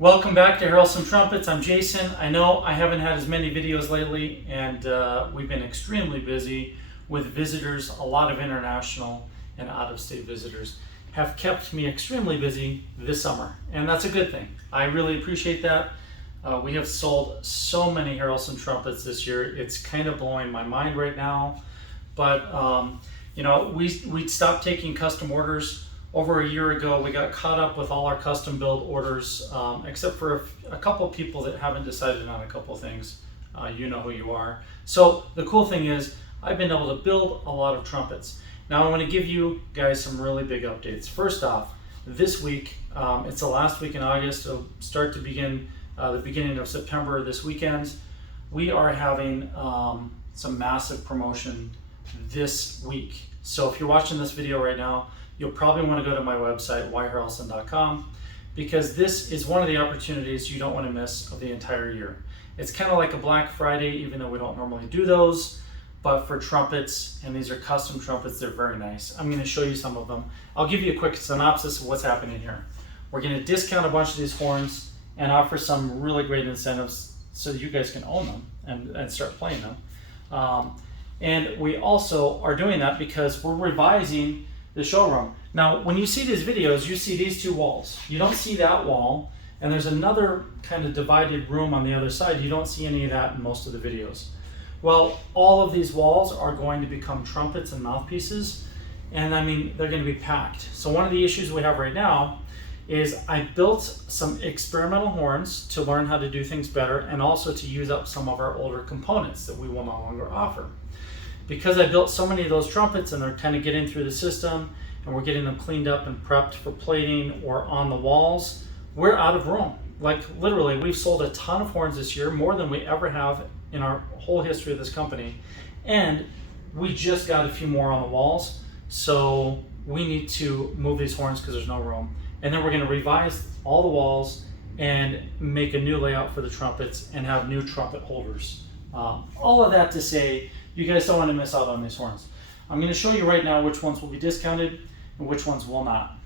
Welcome back to Art Trumpets. I'm Jason. I know I haven't had as many videos lately, and we've been extremely busy with visitors. A lot of international and out-of-state visitors have kept me extremely busy this summer, and that's a good thing. I really appreciate that. We have sold so many Art Trumpets this year. It's kind of blowing my mind right now, but we stopped taking custom orders over a year ago. We got caught up with all our custom build orders, except for a couple people that haven't decided on a couple things. You know who you are. So the cool thing is I've been able to build a lot of trumpets. Now I want to give you guys some really big updates. First off, this week, it's the last week in August. It'll start to begin the beginning of September this weekend. We are having some massive promotion this week. So if you're watching this video right now, you'll probably want to go to my website, yharrelson.com, because this is one of the opportunities you don't want to miss of the entire year. It's kind of like a Black Friday, even though we don't normally do those, but for trumpets, and these are custom trumpets, they're very nice. I'm going to show you some of them. I'll give you a quick synopsis of what's happening here. We're going to discount a bunch of these horns and offer some really great incentives so that you guys can own them and start playing them. And we also are doing that because we're revising the showroom. Now, when you see these videos, you see these two walls. You don't see that wall, and there's another kind of divided room on the other side. You don't see any of that in most of the videos. Well, all of these walls are going to become trumpets and mouthpieces, and I mean, they're going to be packed. So one of the issues we have right now is I built some experimental horns to learn how to do things better, and also to use up some of our older components that we will no longer offer. Because I built so many of those trumpets and they're kind of getting through the system and we're getting them cleaned up and prepped for plating or on the walls, we're out of room. Like literally, we've sold a ton of horns this year, more than we ever have in our whole history of this company. And we just got a few more on the walls. So we need to move these horns because there's no room. And then we're going to revise all the walls and make a new layout for the trumpets and have new trumpet holders. All of that to say, you guys don't want to miss out on these horns. I'm going to show you right now which ones will be discounted and which ones will not.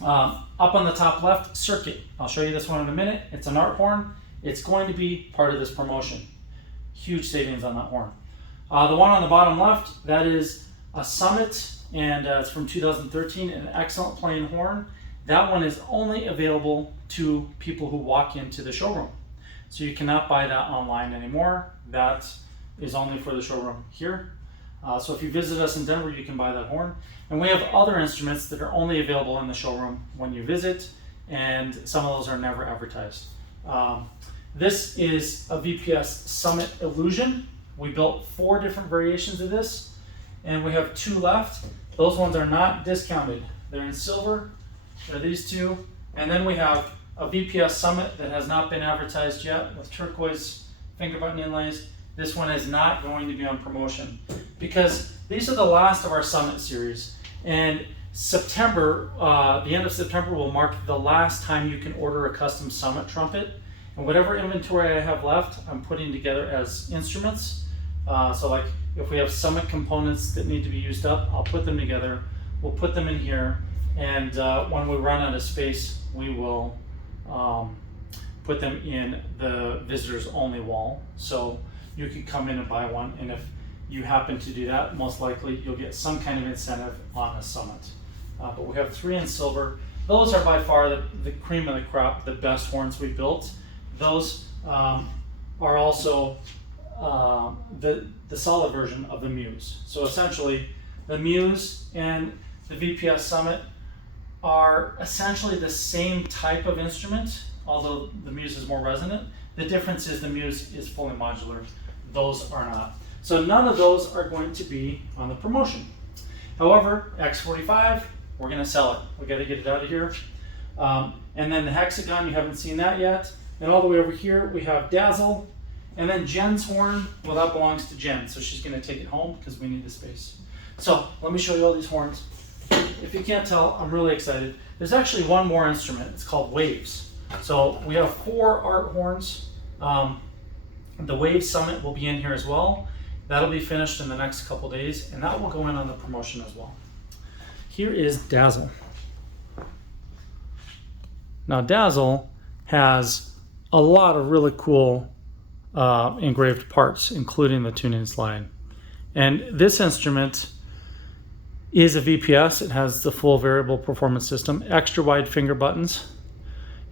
Up on the top left, circuit. I'll show you this one in a minute. It's an art horn. It's going to be part of this promotion. Huge savings on that horn. The one on the bottom left, that is a Summit, and it's from 2013, an excellent playing horn. That one is only available to people who walk into the showroom. So you cannot buy that online anymore. That is only for the showroom here. So if you visit us in Denver, you can buy that horn. And we have other instruments that are only available in the showroom when you visit, and some of those are never advertised. This is a VPS Summit Illusion. We built 4 different variations of this, and we have 2 left. Those ones are not discounted. They're in silver. They're these 2. And then we have a VPS Summit that has not been advertised yet with turquoise finger button inlays. This one is not going to be on promotion because these are the last of our Summit series. And September, the end of September will mark the last time you can order a custom Summit trumpet. And whatever inventory I have left, I'm putting together as instruments. So like if we have Summit components that need to be used up, I'll put them together. We'll put them in here. And when we run out of space, we will put them in the visitors only wall. So you can come in and buy one, and if you happen to do that, most likely you'll get some kind of incentive on a Summit. But we have 3 in silver. Those are by far the cream of the crop, the best horns we built. Those are also the solid version of the Muse. So essentially, the Muse and the VPS Summit are essentially the same type of instrument, although the Muse is more resonant. The difference is the Muse is fully modular. Those are not. So none of those are going to be on the promotion. However, X45, we're going to sell it. We got to get it out of here. And then the Hexagon, you haven't seen that yet. And all the way over here, we have Dazzle. And then Jen's horn, well, that belongs to Jen. So she's going to take it home because we need the space. So let me show you all these horns. If you can't tell, I'm really excited. There's actually one more instrument. It's called Waves. So we have 4 art horns. The Wave Summit will be in here as well. That'll be finished in the next couple days, and that will go in on the promotion as well. Here is Dazzle. Now Dazzle has a lot of really cool engraved parts, including the tuning slide. And this instrument is a VPS. It has the full variable performance system, extra wide finger buttons.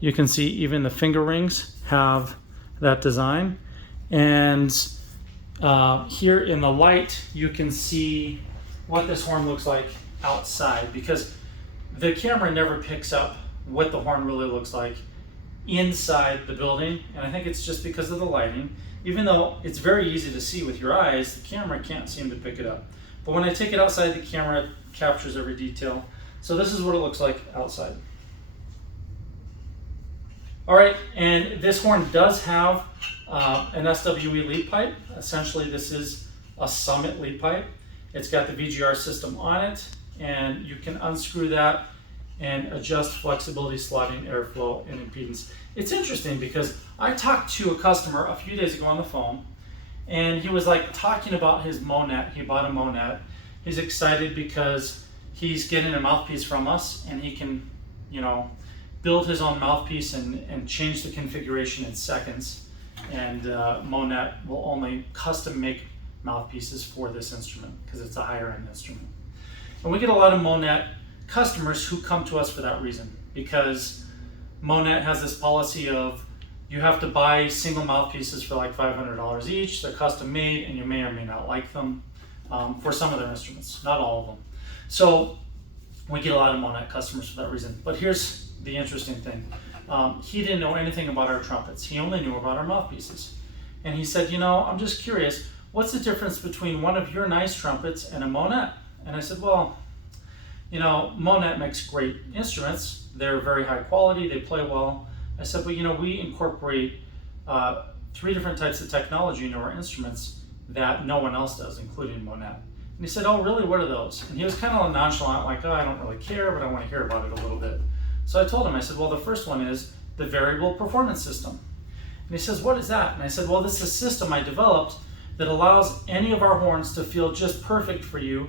You can see even the finger rings have that design. And here in the light, you can see what this horn looks like outside, because the camera never picks up what the horn really looks like inside the building. And I think it's just because of the lighting. Even though it's very easy to see with your eyes, the camera can't seem to pick it up. But when I take it outside, the camera captures every detail. So this is what it looks like outside. All right, and this horn does have an SWE lead pipe. Essentially, this is a Summit lead pipe. It's got the VGR system on it, and you can unscrew that and adjust flexibility, slotting, airflow, and impedance. It's interesting because I talked to a customer a few days ago on the phone, and he was like talking about his Monet. He bought a Monet. He's excited because he's getting a mouthpiece from us, and he can, build his own mouthpiece and change the configuration in seconds. And Monet will only custom make mouthpieces for this instrument because it's a higher end instrument. And we get a lot of Monet customers who come to us for that reason, because Monet has this policy of you have to buy single mouthpieces for like $500 each. They're custom made, and you may or may not like them for some of their instruments, not all of them. So we get a lot of Monet customers for that reason. But here's the interesting thing. He didn't know anything about our trumpets. He only knew about our mouthpieces. And he said, I'm just curious, what's the difference between one of your nice trumpets and a Monet? And I said, well, Monet makes great instruments. They're very high quality. They play well. I said, but we incorporate 3 different types of technology into our instruments that no one else does, including Monet. And he said, oh, really? What are those? And he was kind of nonchalant, like, oh, I don't really care, but I want to hear about it a little bit. So I told him, I said, well, the first one is the variable performance system. And he says, what is that? And I said, well, this is a system I developed that allows any of our horns to feel just perfect for you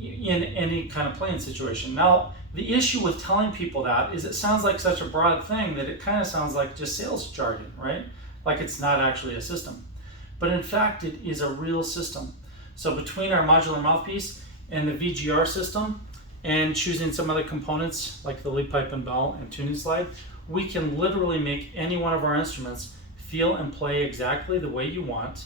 in any kind of playing situation. Now, the issue with telling people that is it sounds like such a broad thing that it kind of sounds like just sales jargon, right? Like it's not actually a system. But in fact, it is a real system. So between our modular mouthpiece and the VGR system, and choosing some other components like the lead pipe and bell and tuning slide, we can literally make any one of our instruments feel and play exactly the way you want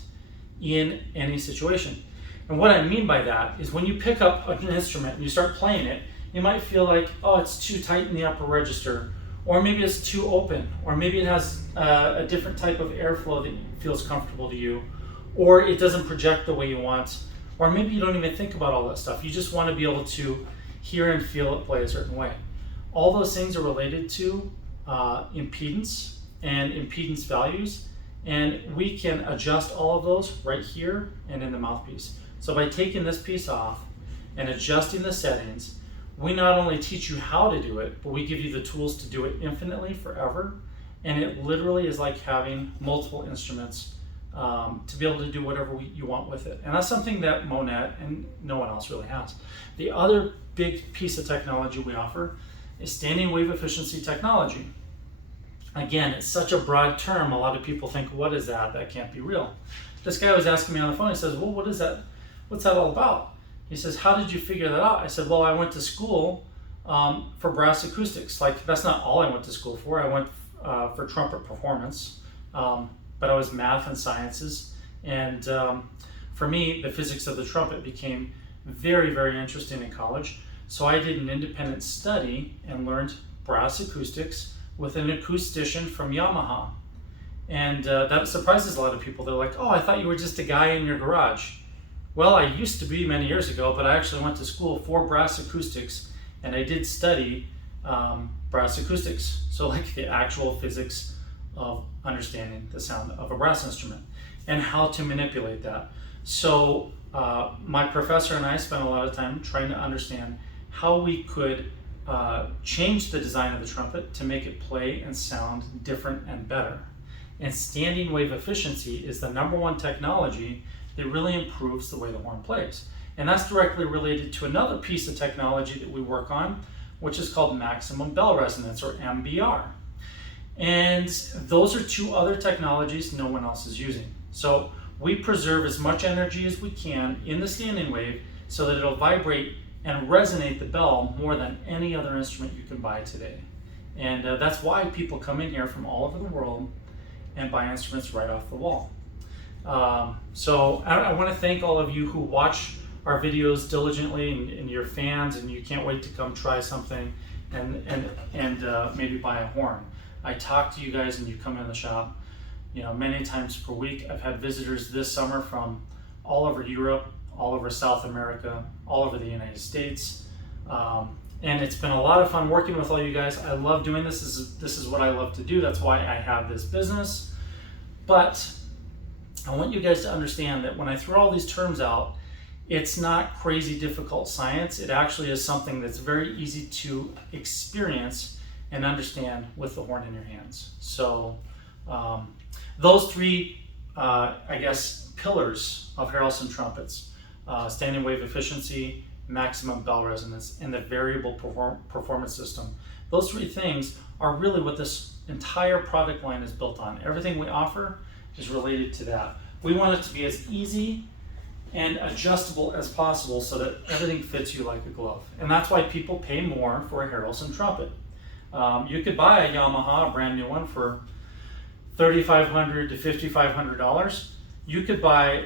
in any situation. And what I mean by that is when you pick up an instrument and you start playing it, you might feel like, oh, it's too tight in the upper register, or maybe it's too open, or maybe it has a different type of airflow that feels comfortable to you, or it doesn't project the way you want, or maybe you don't even think about all that stuff. You just want to be able to hear and feel it play a certain way. All those things are related to impedance and impedance values, and we can adjust all of those right here and in the mouthpiece. So by taking this piece off and adjusting the settings, we not only teach you how to do it, but we give you the tools to do it infinitely, forever, and it literally is like having multiple instruments to be able to do whatever you want with it. And that's something that Monet and no one else really has. The other big piece of technology we offer is standing wave efficiency technology. Again, it's such a broad term, a lot of people think, what is that? That can't be real. This guy was asking me on the phone, he says, well, what is that? What's that all about? He says, how did you figure that out? I said, well, I went to school for brass acoustics. Like, that's not all I went to school for. I went for trumpet performance, but I was math and sciences. And for me, the physics of the trumpet became very, very interesting in college. So I did an independent study and learned brass acoustics with an acoustician from Yamaha. And that surprises a lot of people. They're like, oh, I thought you were just a guy in your garage. Well, I used to be many years ago, but I actually went to school for brass acoustics, and I did study brass acoustics. So like the actual physics of understanding the sound of a brass instrument and how to manipulate that. So my professor and I spent a lot of time trying to understand how we could change the design of the trumpet to make it play and sound different and better. And standing wave efficiency is the #1 technology that really improves the way the horn plays. And that's directly related to another piece of technology that we work on, which is called maximum bell resonance, or MBR. And those are two other technologies no one else is using. So we preserve as much energy as we can in the standing wave so that it'll vibrate and resonate the bell more than any other instrument you can buy today. And that's why people come in here from all over the world and buy instruments right off the wall. So I want to thank all of you who watch our videos diligently, and you're fans, and you can't wait to come try something and maybe buy a horn. I talk to you guys and you come in the shop, many times per week. I've had visitors this summer from all over Europe, all over South America, all over the United States. And it's been a lot of fun working with all you guys. I love doing this. This is what I love to do. That's why I have this business. But I want you guys to understand that when I throw all these terms out, it's not crazy difficult science. It actually is something that's very easy to experience and understand with the horn in your hands. So those three, pillars of Harrelson trumpets, standing wave efficiency, maximum bell resonance, and the variable performance system. Those three things are really what this entire product line is built on. Everything we offer is related to that. We want it to be as easy and adjustable as possible so that everything fits you like a glove. And that's why people pay more for a Harrelson trumpet. You could buy a Yamaha, a brand new one, for $3,500 to $5,500. You could buy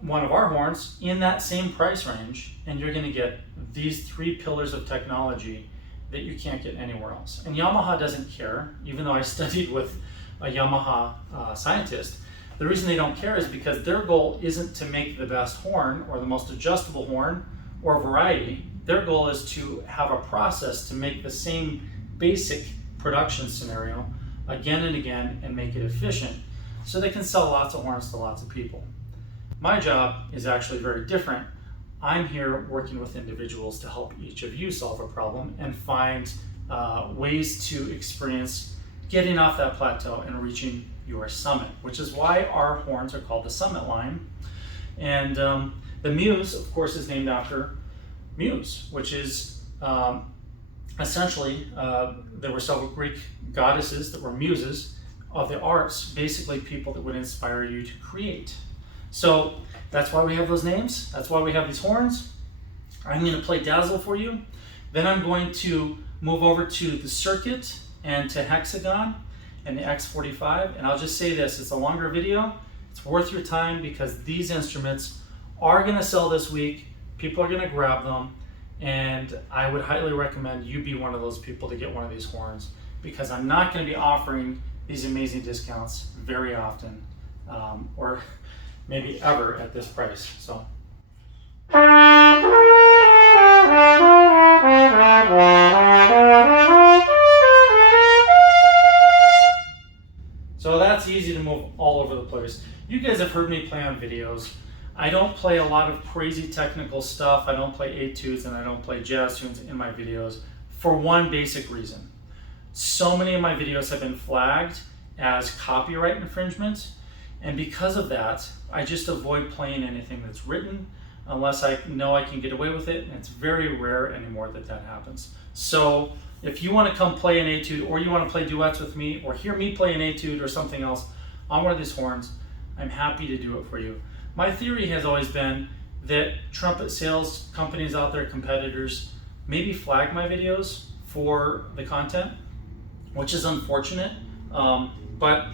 one of our horns in that same price range, and you're going to get these three pillars of technology that you can't get anywhere else. And Yamaha doesn't care, even though I studied with a Yamaha scientist. The reason they don't care is because their goal isn't to make the best horn or the most adjustable horn or variety. Their goal is to have a process to make the same basic production scenario again and again and make it efficient so they can sell lots of horns to lots of people. My job is actually very different. I'm here working with individuals to help each of you solve a problem and find ways to experience getting off that plateau and reaching your summit, which is why our horns are called the Summit line. And the Muse, of course, is named after Muse, which is essentially, there were several Greek goddesses that were muses of the arts, basically people that would inspire you to create. So that's why we have those names. That's why we have these horns. I'm going to play Dazzle for you. Then I'm going to move over to the Circuit and to Hexagon and the X45. And I'll just say this, it's a longer video. It's worth your time because these instruments are going to sell this week. People are going to grab them. And I would highly recommend you be one of those people to get one of these horns, because I'm not going to be offering these amazing discounts very often, or maybe ever at this price. So that's easy to move all over the place. You guys have heard me play on videos. I don't play a lot of crazy technical stuff. I don't play etudes and I don't play jazz tunes in my videos for one basic reason. So many of my videos have been flagged as copyright infringement, and because of that, I just avoid playing anything that's written unless I know I can get away with it, and it's very rare anymore that that happens. So if you want to come play an etude, or you want to play duets with me, or hear me play an etude or something else on one of these horns, I'm happy to do it for you. My theory has always been that trumpet sales companies out there, competitors, maybe flag my videos for the content, which is unfortunate, but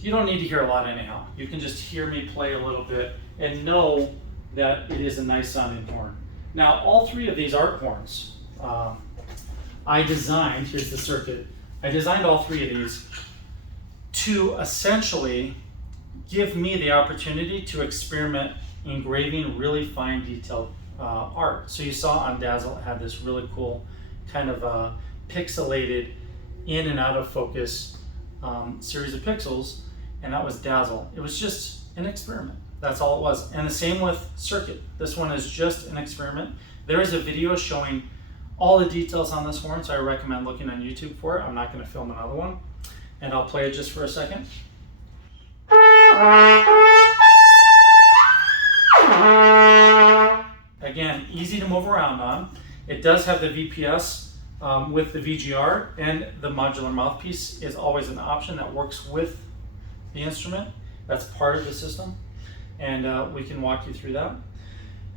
you don't need to hear a lot anyhow. You can just hear me play a little bit and know that it is a nice sounding horn. Now, all three of these art horns, I designed, here's the Circuit, I designed all three of these to essentially give me the opportunity to experiment engraving really fine detailed art. So you saw on Dazzle, it had this really cool kind of pixelated in and out of focus series of pixels, and that was Dazzle. It was just an experiment. That's all it was. And the same with Circuit. This one is just an experiment. There is a video showing all the details on this horn, so I recommend looking on YouTube for it. I'm not going to film another one, and I'll play it just for a second. Again, easy to move around on. It does have the VPS with the VGR, and the modular mouthpiece is always an option that works with the instrument. That's part of the system, and we can walk you through that.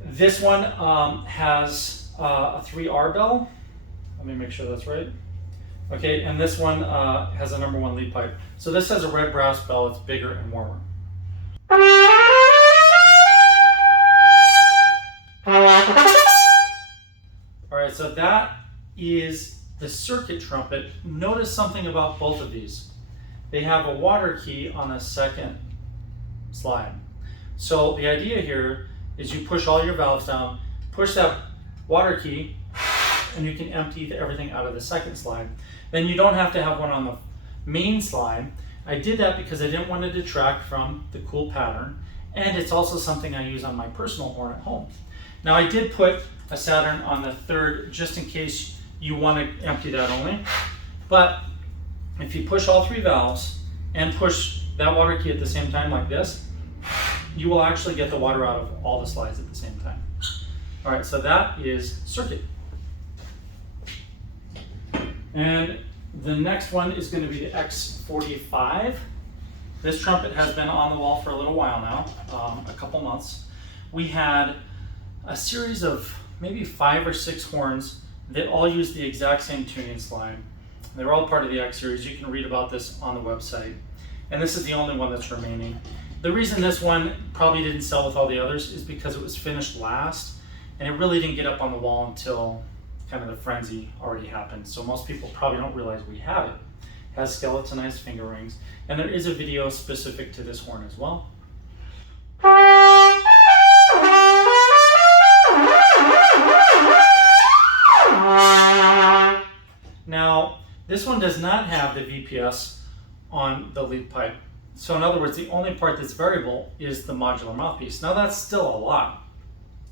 This one has a 3R bell. Let me make sure that's right. Okay, and this one has a #1 lead pipe. So this has a red brass bell. It's bigger and warmer. All right, so that is the circuit trumpet. Notice something about both of these. They have a water key on the second slide. So the idea here is you push all your valves down, push that water key, and you can empty everything out of the second slide. Then you don't have to have one on the main slide. I did that because I didn't want to detract from the cool pattern, and it's also something I use on my personal horn at home. Now I did put a Saturn on the third just in case you want to empty that only, but if you push all 3 valves and push that water key at the same time like this, you will actually get the water out of all the slides at the same time. All right, so that is circuit. And the next one is going to be the X45. This trumpet has been on the wall for a little while now, a couple months. We had a series of maybe 5 or 6 horns that all use the exact same tuning slide. They're all part of the X series. You can read about this on the website. And this is the only one that's remaining. The reason this one probably didn't sell with all the others is because it was finished last, and it really didn't get up on the wall until kind of the frenzy already happened. So most people probably don't realize we have it. It has skeletonized finger rings, and there is a video specific to this horn as well. Now, this one does not have the VPS on the lead pipe. So in other words, the only part that's variable is the modular mouthpiece. Now that's still a lot.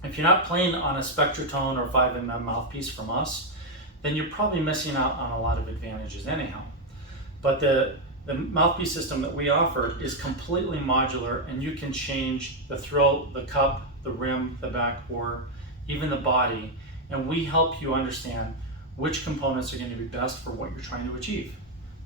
If you're not playing on a Spectratone or 5mm mouthpiece from us, then you're probably missing out on a lot of advantages anyhow. But the mouthpiece system that we offer is completely modular, and you can change the throat, the cup, the rim, the back bore, even the body, and we help you understand which components are going to be best for what you're trying to achieve.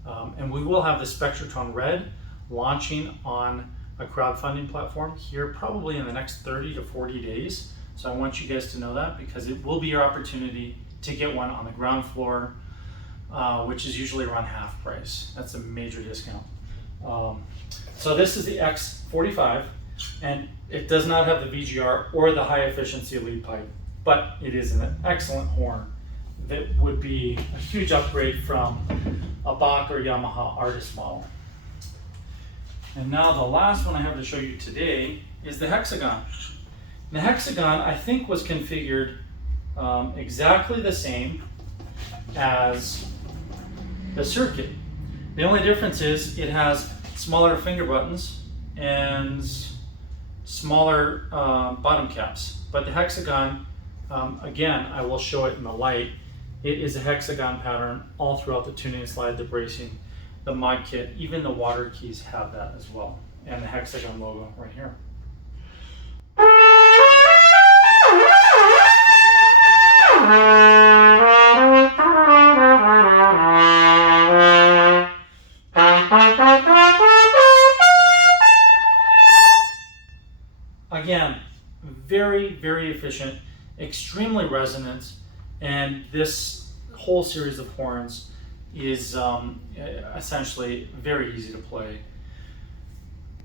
And we will have the Spectratone Red launching on a crowdfunding platform here probably in the next 30 to 40 days. So I want you guys to know that, because it will be your opportunity to get one on the ground floor, which is usually around half price. That's a major discount. So this is the X45, and it does not have the VGR or the high efficiency lead pipe, but it is an excellent horn that would be a huge upgrade from a Bach or Yamaha artist model. And now the last one I have to show you today is the Hexagon. The Hexagon, I think, was configured exactly the same as the circuit. The only difference is it has smaller finger buttons and smaller bottom caps. But the Hexagon, again, I will show it in the light. It is a hexagon pattern all throughout the tuning slide, the bracing, the mod kit, even the water keys have that as well, and the Hexagon logo right here. Again, very, very efficient, extremely resonant, and this whole series of horns is essentially very easy to play.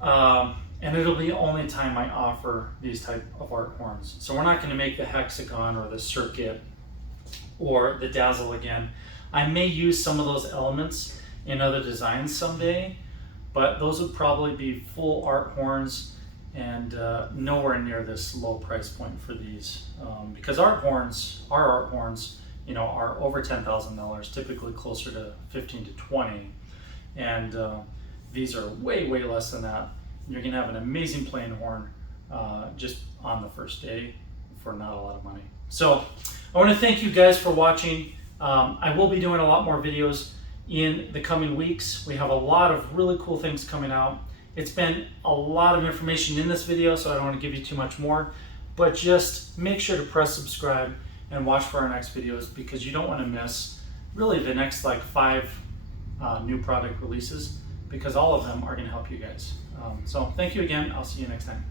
And it'll be the only time I offer these type of art horns. So we're not going to make the Hexagon or the circuit or the Dazzle again. I may use some of those elements in other designs someday, but those would probably be full art horns, and nowhere near this low price point for these, because our art horns, you know, are over $10,000, typically closer to 15 to 20, and these are way, way less than that. You're gonna have an amazing playing horn just on the first day for not a lot of money. So I want to thank you guys for watching. I will be doing a lot more videos in the coming weeks. We have a lot of really cool things coming out. It's been a lot of information in this video, so I don't want to give you too much more, but just make sure to press subscribe and watch for our next videos, because you don't want to miss really the next like 5 new product releases, because all of them are going to help you guys. So thank you again. I'll see you next time.